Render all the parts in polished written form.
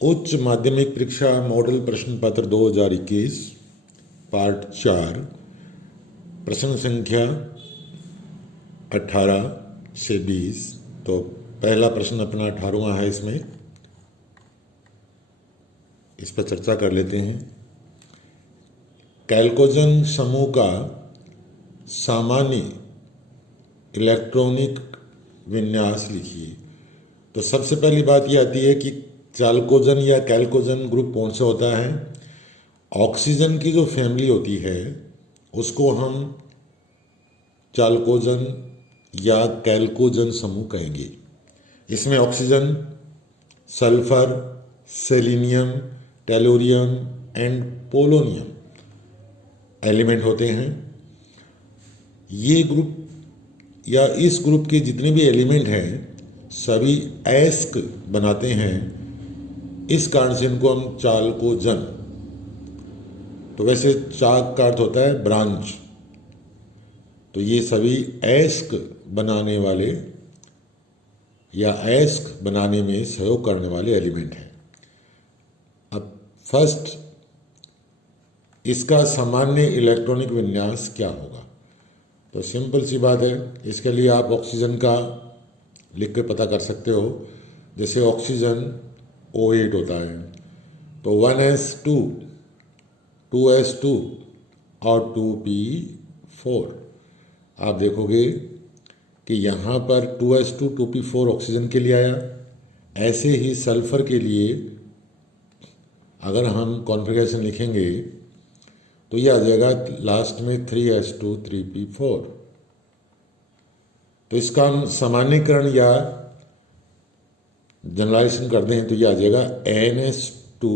उच्च माध्यमिक परीक्षा मॉडल प्रश्न पत्र 2021 पार्ट 4 प्रश्न संख्या 18 से 20। तो पहला प्रश्न अपना 18वां है, इसमें इस पर चर्चा कर लेते हैं। कैल्कोजन समूह का सामान्य इलेक्ट्रॉनिक विन्यास लिखिए। तो सबसे पहली बात यह आती है कि चाल्कोजन या कैल्कोजन ग्रुप कौन सा होता है। ऑक्सीजन की जो फैमिली होती है उसको हम चाल्कोजन या कैल्कोजन समूह कहेंगे। इसमें oxygen, sulphur, selenium, tellurium and polonium element होते हैं। ये ग्रुप या इस ग्रुप के जितने भी एलिमेंट हैं सभी एस्क बनाते हैं। इस कारण से इनको हम चाल्कोजन, तो वैसे चाक का अर्थ होता है ब्रांच, तो ये सभी एस्क बनाने वाले या एस्क बनाने में सहयोग करने वाले एलिमेंट हैं। अब फर्स्ट, इसका सामान्य इलेक्ट्रॉनिक विन्यास क्या होगा। तो सिंपल सी बात है, इसके लिए आप ऑक्सीजन का लिख के पता कर सकते हो। जैसे ऑक्सीजन O8 होता है तो 1s2, 2s2 और 2p4। आप देखोगे कि यहाँ पर 2s2 2p4 ऑक्सीजन के लिए आया। ऐसे ही सल्फर के लिए अगर हम कॉन्फ़िगरेशन लिखेंगे तो ये आ जाएगा लास्ट में 3s2 3p4। तो इसका हम सामान्यकरण या जनरलाइजेशन कर दें तो ये आ जाएगा NS2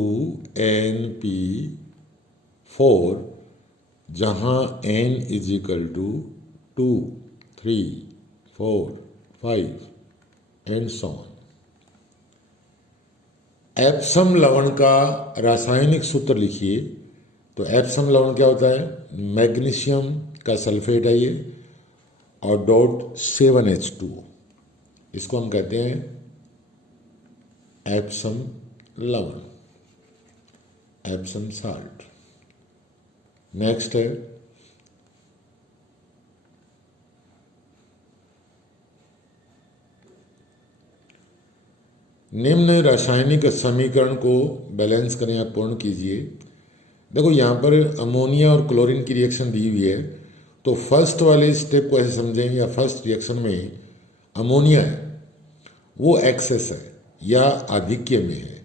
NP4, जहाँ N is equal to 2 3 4 5 and so on. एप्सम लवण का रासायनिक सूत्र लिखिए। तो एप्सम लवण क्या होता है, मैग्नीशियम का सल्फेट है ये, और .7H2, इसको हम कहते हैं एप्सम लवण, एप्सम साल्ट। नेक्स्ट है निम्न रासायनिक समीकरण को बैलेंस करें या पूर्ण कीजिए। देखो यहाँ पर अमोनिया और क्लोरीन की रिएक्शन दी हुई है, तो फर्स्ट वाले स्टेप को ऐसे समझें या फर्स्ट रिएक्शन में अमोनिया है वो एक्सेस है या आधिक्य में है।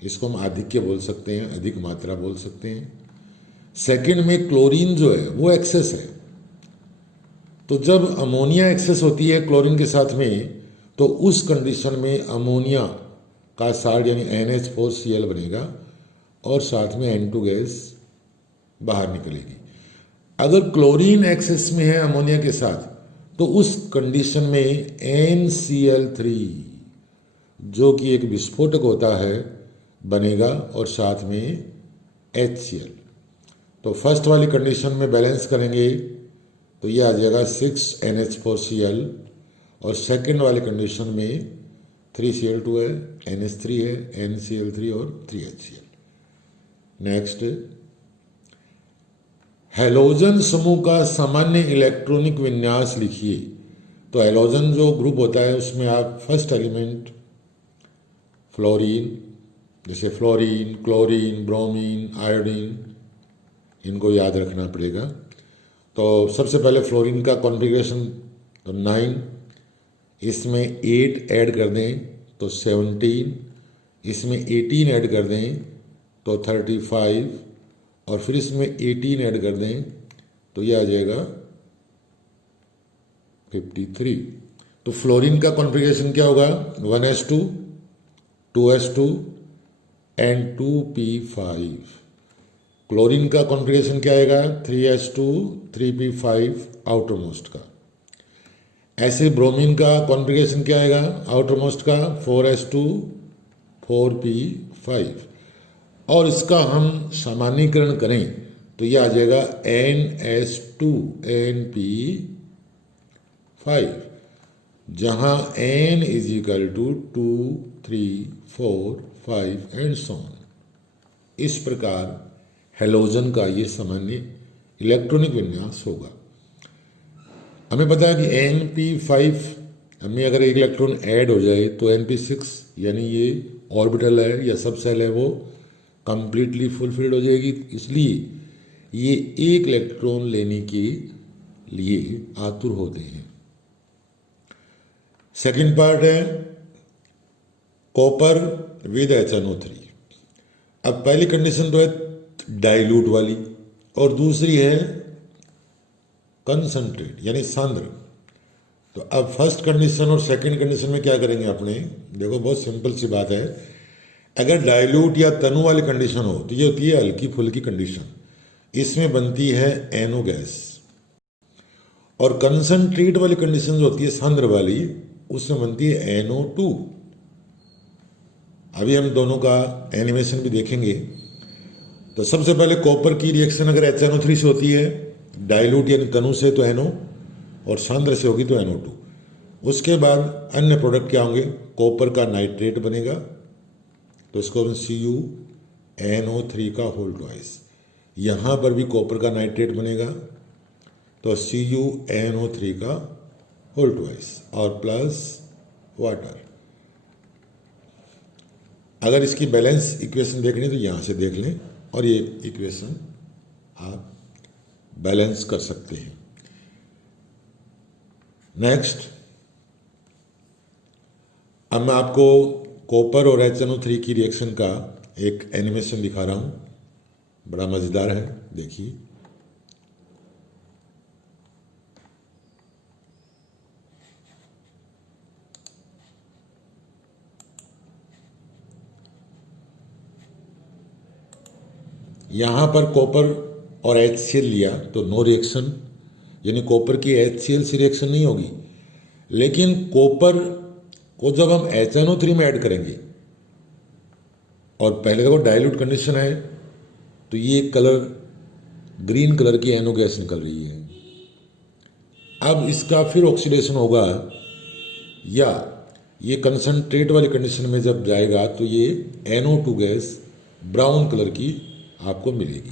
इसको हम आधिक्य बोल सकते हैं, अधिक मात्रा बोल सकते हैं। सेकंड में क्लोरीन जो है वो एक्सेस है। तो जब अमोनिया एक्सेस होती है क्लोरीन के साथ में, तो उस कंडीशन में अमोनिया का साल्ट यानी NH4Cl बनेगा और साथ में N2 गैस बाहर निकलेगी। अगर क्लोरीन एक्सेस में है अमोनिया के साथ, तो उस कंडीशन में NCl3 जो कि एक विस्फोटक होता है बनेगा और साथ में HCl। तो फर्स्ट वाली कंडीशन में बैलेंस करेंगे तो ये आ जाएगा 6NH4Cl, और सेकंड वाली कंडीशन में 3Cl2 है, NH3 है, NCl3 और 3HCl। नेक्स्ट, हैलोजन समूह का सामान्य इलेक्ट्रॉनिक विन्यास लिखिए। तो हैलोजन जो ग्रुप होता है उसमें आप फर्स्ट एलिमेंट फ्लोरीन, जैसे फ्लोरीन, क्लोरीन, ब्रोमीन, आयोडीन, इनको याद रखना पड़ेगा। तो सबसे पहले फ्लोरीन का कॉन्फ़िगरेशन तो 9, इसमें 8 ऐड कर दें तो 17, इसमें 18 ऐड कर दें तो 35, और फिर इसमें 18 ऐड कर दें तो ये आ जाएगा 53। तो फ्लोरीन का कॉन्फ़िगरेशन क्या होगा, 1s2 2s2 and 2p5। Chlorine का कॉन्फ़िगरेशन क्या आएगा, 3s2 3p5 आउटर मोस्ट का। ऐसे ब्रोमीन का कॉन्फ़िगरेशन क्या आएगा आउटर मोस्ट का, 4s2 4p5, और इसका हम सामान्यीकरण करें तो ये आ जाएगा NS2 NP5, जहाँ N is equal to 2 3 4 5 and so on. इस प्रकार हैलोजन का ये सामान्य इलेक्ट्रॉनिक विन्यास होगा। हमें पता है कि Np5 में अगर एक इलेक्ट्रॉन ऐड हो जाए तो Np6 यानी ये ऑर्बिटल है या सब सेल है वो कंप्लीटली फुलफिल्ड हो जाएगी। इसलिए ये एक इलेक्ट्रॉन लेने के लिए आतुर होते हैं। सेकंड पार्ट है कॉपर विद HNO3। अब पहली कंडीशन तो है डाइल्यूट वाली और दूसरी है कंसंट्रेट यानी सांद्र। तो अब फर्स्ट कंडीशन और सेकंड कंडीशन में क्या करेंगे अपने, देखो बहुत सिंपल सी बात है। अगर डाइल्यूट या तनु वाली कंडीशन हो तो ये होती है हल्की फुल्की कंडीशन, इसमें बनती है NO गैस। और कंसंट्रेट वाली कंडीशन जो होती है सांद्र वाली, उसमें बनती है NO2। अभी हम दोनों का एनिमेशन भी देखेंगे। तो सबसे पहले कॉपर की रिएक्शन अगर HNO3 से होती है, डाइल्यूट यानी तनु से तो NO, और सांद्र से होगी तो NO2। उसके बाद अन्य प्रोडक्ट क्या होंगे, कॉपर का नाइट्रेट बनेगा तो इसको हम CuNO3 का होल ट्वाइस। यहाँ पर भी कॉपर का नाइट्रेट बनेगा तो CuNO3 का होल ट्वाइस और प्लस वाटर। अगर इसकी बैलेंस इक्वेशन देखनी तो यहाँ से देख लें और ये इक्वेशन आप बैलेंस कर सकते हैं। नेक्स्ट, अब मैं आपको कॉपर और HNO3 की रिएक्शन का एक एनिमेशन दिखा रहा हूँ, बड़ा मज़ेदार है, देखिए। यहाँ पर कॉपर और HCl लिया तो नो रिएक्शन, यानी कॉपर की HCl से रिएक्शन नहीं होगी। लेकिन कॉपर को जब हम HNO3 में ऐड करेंगे, और पहले देखो डाइल्यूट कंडीशन है तो ये कलर ग्रीन कलर की NO गैस निकल रही है। अब इसका फिर ऑक्सीडेशन होगा या ये कंसंट्रेट वाली कंडीशन में जब जाएगा तो ये NO2 गैस ब्राउन कलर की आपको मिलेगी।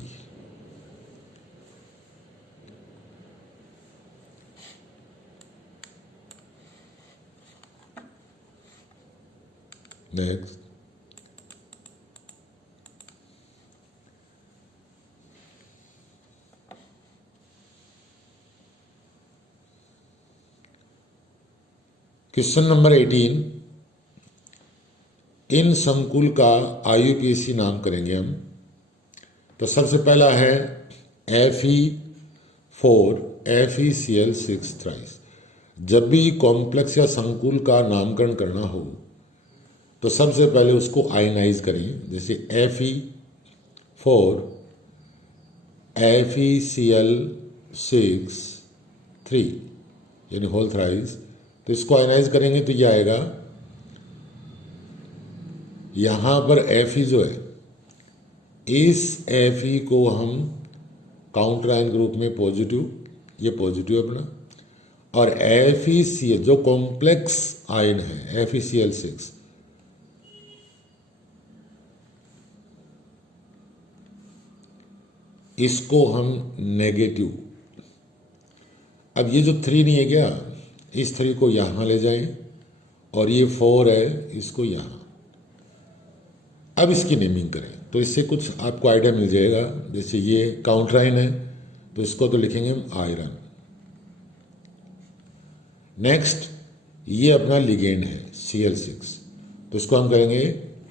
Next, question number 18। इन संकुल का IUPAC नाम करेंगे हम। तो सबसे पहला है Fe4 FeCl6 थ्राइस। जब भी कॉम्प्लेक्स या संकुल का नामकरण करना हो तो सबसे पहले उसको आयनाइज करें। जैसे Fe4 FeCl6 यानी होल थ्राइस। तो इसको आयनाइज करेंगे तो ये आएगा, यहाँ पर Fe जो है, इस Fe को हम काउंटर आयन ग्रुप में पॉजिटिव, ये पॉजिटिव अपना, और FeCl जो कॉम्प्लेक्स आयन है FeCl6, इसको हम नेगेटिव। अब ये जो 3 नहीं है क्या, इस 3 को यहाँ ले जाएं और ये 4 है, इसको यहाँ। अब इसकी नेमिंग करें तो इससे कुछ आपको आइडिया मिल जाएगा। जैसे ये काउंटर आयन है तो इसको तो लिखेंगे हम आयरन। नेक्स्ट, ये अपना लिगेंड है Cl6, तो इसको हम कहेंगे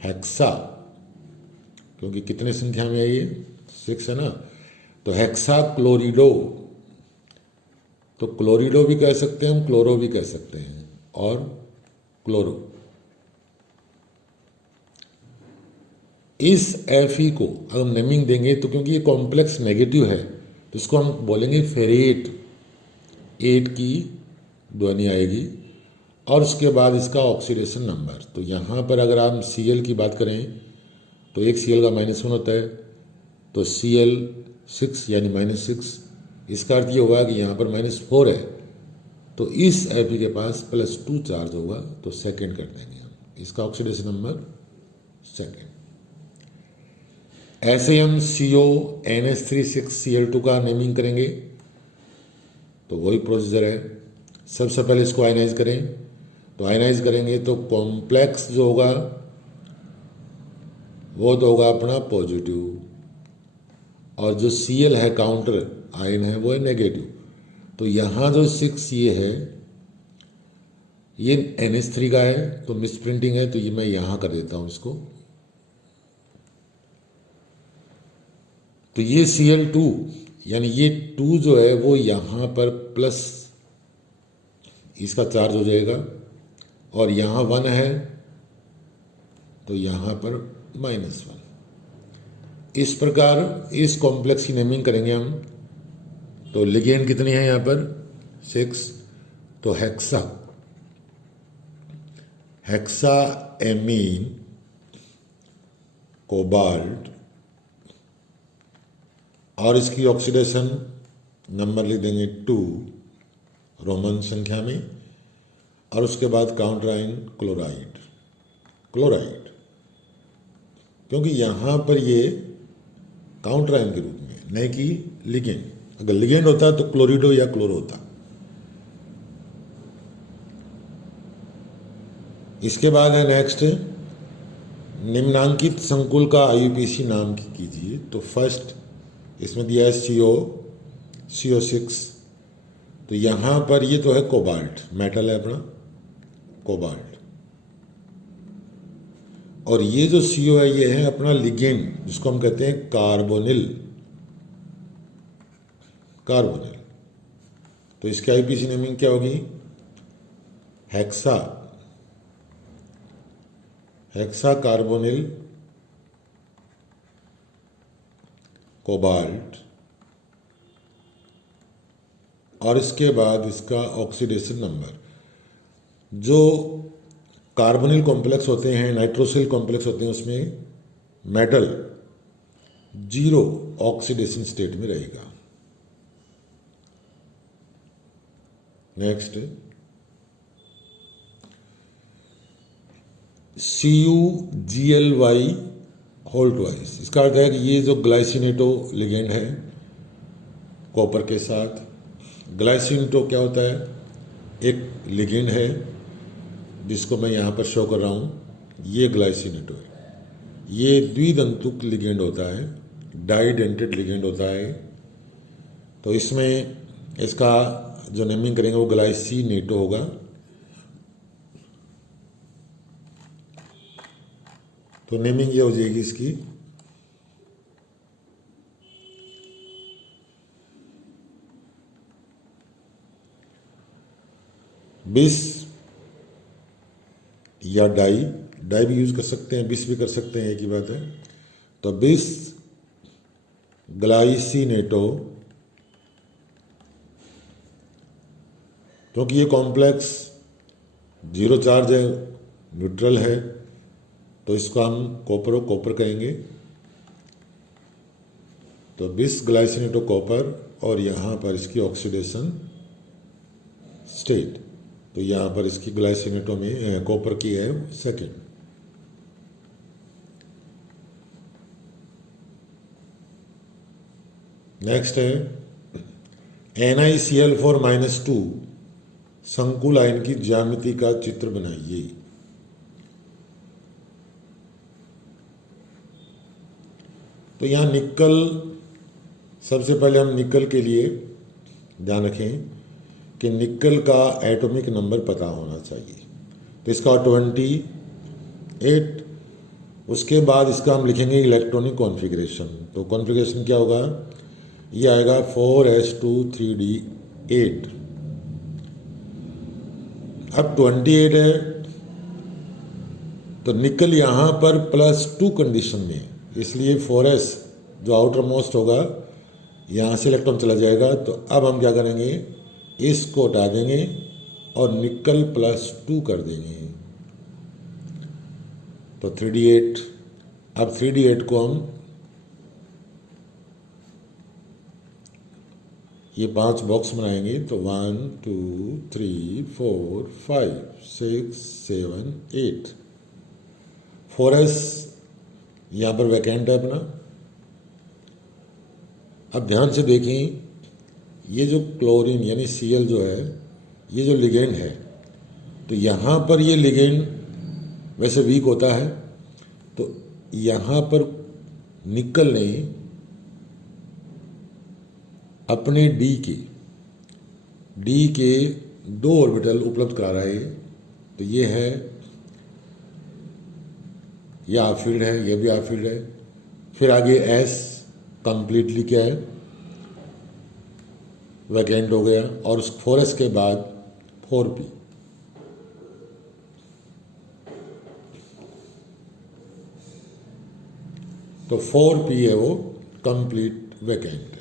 हेक्सा, क्योंकि कितने संख्या में है ये 6 है ना। तो हेक्सा क्लोरिडो, तो क्लोरिडो भी कह सकते हैं हम, क्लोरो भी कह सकते हैं, और क्लोरो। इस Fe को अगर हम नेमिंग देंगे तो क्योंकि ये कॉम्प्लेक्स नेगेटिव है तो इसको हम बोलेंगे फेरेट। 8 की ध्वनि आएगी और उसके बाद इसका ऑक्सीडेशन नंबर। तो यहाँ पर अगर हम Cl की बात करें तो एक Cl का -1 होता है, तो Cl6 यानी -6। इसका अर्थ ये होगा कि यहाँ पर -4 है तो इस Fe के पास +2 चार्ज होगा, तो सेकेंड कर देंगे हम। इसका ऑक्सीडेशन नंबर सेकेंड। ऐसे ही हम CONH3 6Cl2 का नेमिंग करेंगे, तो वही प्रोसीजर है। सबसे पहले इसको आयनाइज करें, तो आयनाइज करेंगे तो कॉम्प्लेक्स जो होगा वो तो होगा अपना पॉजिटिव, और जो Cl है काउंटर आयन है वो है नेगेटिव। तो यहाँ जो 6 ये है ये NH3 का है, तो मिस प्रिंटिंग है, तो ये मैं यहाँ कर देता हूँ इसको। तो ये Cl2 यानी ये 2 जो है वो यहाँ पर प्लस इसका चार्ज हो जाएगा, और यहाँ 1 है तो यहाँ पर -1। इस प्रकार इस कॉम्प्लेक्स की नेमिंग करेंगे हम। तो लिगेंड कितनी है यहाँ पर 6, तो हेक्सा एमीन कोबाल्ट, और इसकी ऑक्सीडेशन नंबर लिख देंगे 2 रोमन संख्या में, और उसके बाद काउंटर आयन क्लोराइड, क्योंकि यहाँ पर ये काउंटर आयन के रूप में, न कि लिगेंड। अगर लिगेंड होता तो क्लोरिडो या क्लोरो होता। इसके बाद है नेक्स्ट, निम्नांकित संकुल का IUPAC नाम कीजिए। तो फर्स्ट इसमें दिया है CO6, तो यहाँ पर ये तो है कोबाल्ट, मेटल है अपना कोबाल्ट, और ये जो CO है ये है अपना लिगेंड, जिसको हम कहते हैं कार्बोनिल। तो इसकी IUPAC नेमिंग क्या होगी, हेक्सा कार्बोनिल कोबाल्ट, और इसके बाद इसका ऑक्सीडेशन नंबर। जो कार्बोनिल कॉम्प्लेक्स होते हैं, नाइट्रोसिल कॉम्प्लेक्स होते हैं, उसमें मेटल 0 ऑक्सीडेशन स्टेट में रहेगा। नेक्स्ट CuGly होल ट्वाइस, इसका अर्थ है कि ये जो ग्लाइसिनेटो लिगेंड है कॉपर के साथ। ग्लाइसिनेटो क्या होता है, एक लिगेंड है जिसको मैं यहाँ पर शो कर रहा हूँ, ये ग्लाइसिनेटो है। ये द्विदंतुक लिगेंड होता है, डाइडेंटेड लिगेंड होता है। तो इसमें इसका जो नेमिंग करेंगे वो ग्लाइसिनेटो होगा। तो नेमिंग ये हो जाएगी इसकी बिस या डाई भी यूज कर सकते हैं, बिस भी कर सकते हैं, एक ही बात है। तो बिस ग्लाइसिनेटो, क्योंकि ये कॉम्प्लेक्स 0 चार्ज है, न्यूट्रल है, तो इसको हम कॉपर कहेंगे। तो बिस ग्लाइसिनेटो कॉपर, और यहाँ पर इसकी ऑक्सीडेशन स्टेट, तो यहाँ पर इसकी ग्लाइसिनेटो में कॉपर की है सेकेंड। नेक्स्ट है NiCl4-2 संकुल आयन की ज्यामिति का चित्र बनाइए। तो यहाँ निकल, सबसे पहले हम निकल के लिए ध्यान रखें कि निकल का एटॉमिक नंबर पता होना चाहिए। तो इसका 28, उसके बाद इसका हम लिखेंगे इलेक्ट्रॉनिक कॉन्फ़िगरेशन। तो कॉन्फ़िगरेशन क्या होगा, ये आएगा 4s2 3d8। अब 28 है, तो निकल यहाँ पर +2 कंडीशन में है, इसलिए 4s जो आउटर मोस्ट होगा यहाँ से इलेक्ट्रॉन चला जाएगा। तो अब हम क्या करेंगे, इसको हटा देंगे और निकल +2 कर देंगे। तो 3d8। अब 3d8 को हम ये 5 बॉक्स बनाएंगे। तो 1 2 3 4 5 6 7 8। 4s यहाँ पर वैकेंट है अपना। अब ध्यान से देखें, ये जो क्लोरीन यानी Cl जो है, ये जो लिगेंड है, तो यहाँ पर ये लिगेंड वैसे वीक होता है, तो यहाँ पर निकल ने अपने डी के 2 ऑर्बिटल उपलब्ध करा है। तो ये है, यह हाफ फील्ड है, यह भी हाफ फील्ड है। फिर आगे S कंप्लीटली क्या है, वैकेंट हो गया। और उस 4s के बाद 4p। तो 4p है वो कंप्लीट वैकेंट है।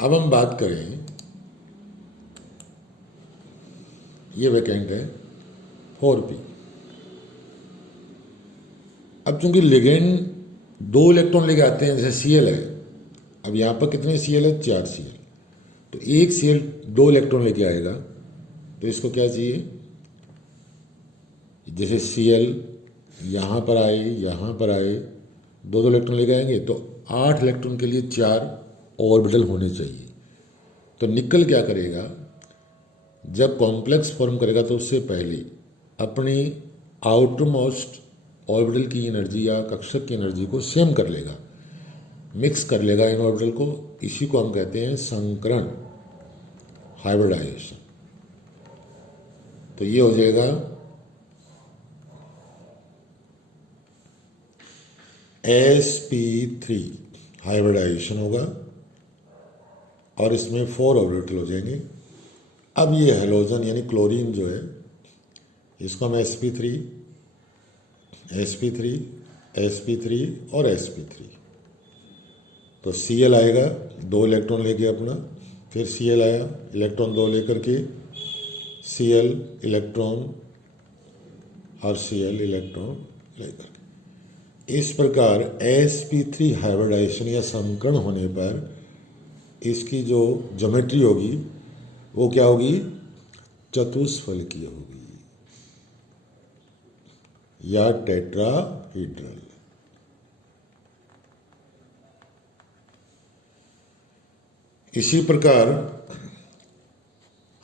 अब हम बात करें, ये वैकेंट है 4p। अब चूंकि लिगेंड 2 इलेक्ट्रॉन लेके आते हैं, जैसे Cl है, अब यहाँ पर कितने Cl है, 4 Cl, तो एक Cl 2 इलेक्ट्रॉन लेके आएगा, तो इसको क्या चाहिए, जैसे Cl यहाँ पर आए, यहाँ पर आए, 2 इलेक्ट्रॉन लेके आएंगे, तो 8 इलेक्ट्रॉन के लिए 4 ऑर्बिटल होने चाहिए। तो निकल क्या करेगा, जब कॉम्प्लेक्स फॉर्म करेगा तो उससे पहले अपनी आउटर मोस्ट ऑर्बिटल की एनर्जी या कक्षक की एनर्जी को सेम कर लेगा, मिक्स कर लेगा इन ऑर्बिटल को। इसी को हम कहते हैं संकरण, हाइब्रिडाइजेशन। तो ये हो जाएगा sp3 हाइब्रिडाइजेशन होगा, और इसमें 4 ऑर्बिटल हो जाएंगे। अब ये हेलोजन यानी क्लोरीन जो है, इसको हम sp3 और sp3, तो Cl आएगा 2 इलेक्ट्रॉन लेके अपना, फिर Cl आया इलेक्ट्रॉन 2 लेकर के, Cl इलेक्ट्रॉन और Cl इलेक्ट्रॉन लेकर के। इस प्रकार sp3 हाइब्रिडाइजेशन या समकरण होने पर इसकी जो ज्योमेट्री होगी वो क्या होगी, चतुष्फलकीय होगी या टेट्राहीड्रल। इसी प्रकार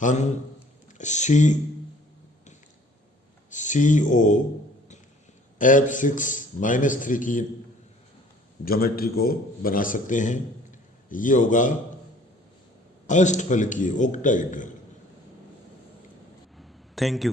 हम COF6-3 की ज्योमेट्री को बना सकते हैं। ये होगा अष्टफलकीय, ऑक्टाहेड्रल। Thank you.